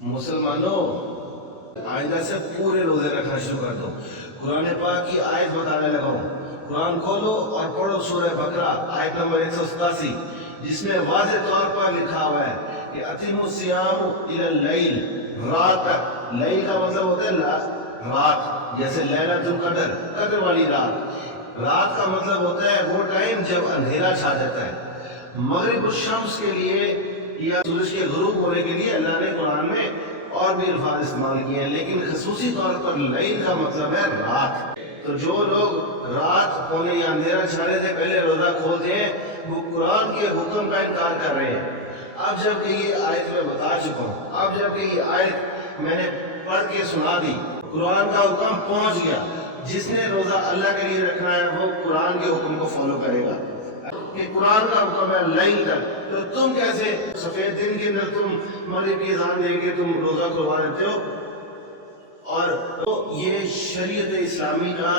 مسلمانوں آئندہ سے پورے روزے رکھنا شروع کر دو. قرآن پاک کی آیت بتانے لگا ہوں. قرآن کھولو اور پڑھو سورہ بقرہ آیت نمبر 187 جس میں واضح طور پر لکھا ہوا ہے کہ اتم الصیام الی اللیل، رات تک. لیل کا مطلب ہوتا ہے رات، جیسے لیلۃ القدر، قدر والی رات. رات کا مطلب ہوتا ہے وہ ٹائم جب اندھیرا چھا جاتا ہے. مغرب الشمس کے لیے یا سورج کے غروب ہونے کے لیے اللہ نے قرآن میں اور بھی الفاظ استعمال کیے ہیں، لیکن خصوصی طور پر لیل کا مطلب ہے رات. تو جو لوگ رات ہونے یا اندھیرا چھانے سے پہلے روزہ کھولتے ہیں وہ قرآن کے حکم کا انکار کر رہے ہیں. اب جب کہ یہ آیت میں بتا چکا ہوں، اب جب کہ یہ آیت میں نے پڑھ کے سنا دی، قرآن کا حکم پہنچ گیا. جس نے روزہ اللہ کے لیے رکھنا ہے وہ قرآن کے حکم کو فالو کرے گا کہ قرآن کا حکم ہے لیل تک. تو تم کیسے سفید دن کے اندر تم مغرب کی اذان دے کے تم روزہ کھلوا دیتے ہو؟ اور تو یہ شریعت اسلامی کا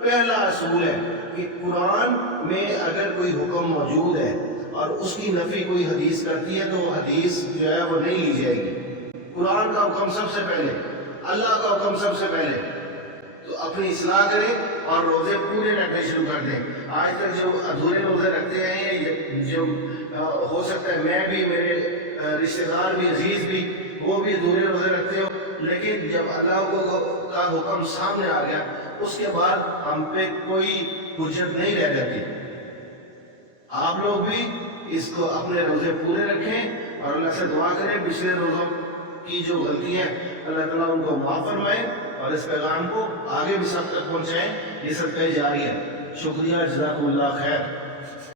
پہلا اصول ہے کہ قرآن میں اگر کوئی حکم موجود ہے اور اس کی نفی کوئی حدیث کرتی ہے تو وہ حدیث جو ہے وہ نہیں لی جائے گی. قرآن کا حکم سب سے پہلے، اللہ کا حکم سب سے پہلے. تو اپنی اصلاح کریں اور روزے پورے رکھنے شروع کر دیں. آج تک جو ادھورے روزے رکھتے ہیں، جو ہو سکتا ہے میں بھی، میرے رشتہ دار بھی، عزیز بھی، وہ بھی ادھورے روزے رکھتے ہو، لیکن جب اللہ کا حکم سامنے آ گیا اس کے بعد ہم پہ کوئی حجت نہیں رہ جاتی. آپ لوگ بھی اس کو اپنے روزے پورے رکھیں اور اللہ سے دعا کریں پچھلے روزوں کی جو غلطیاں اللہ تعالیٰ ان کو معاف فرمائے اور اس پیغام کو آگے بھی سب تک پہنچائیں. یہ صدقہ جاری ہے. شکریہ، جزاکم اللہ خیر.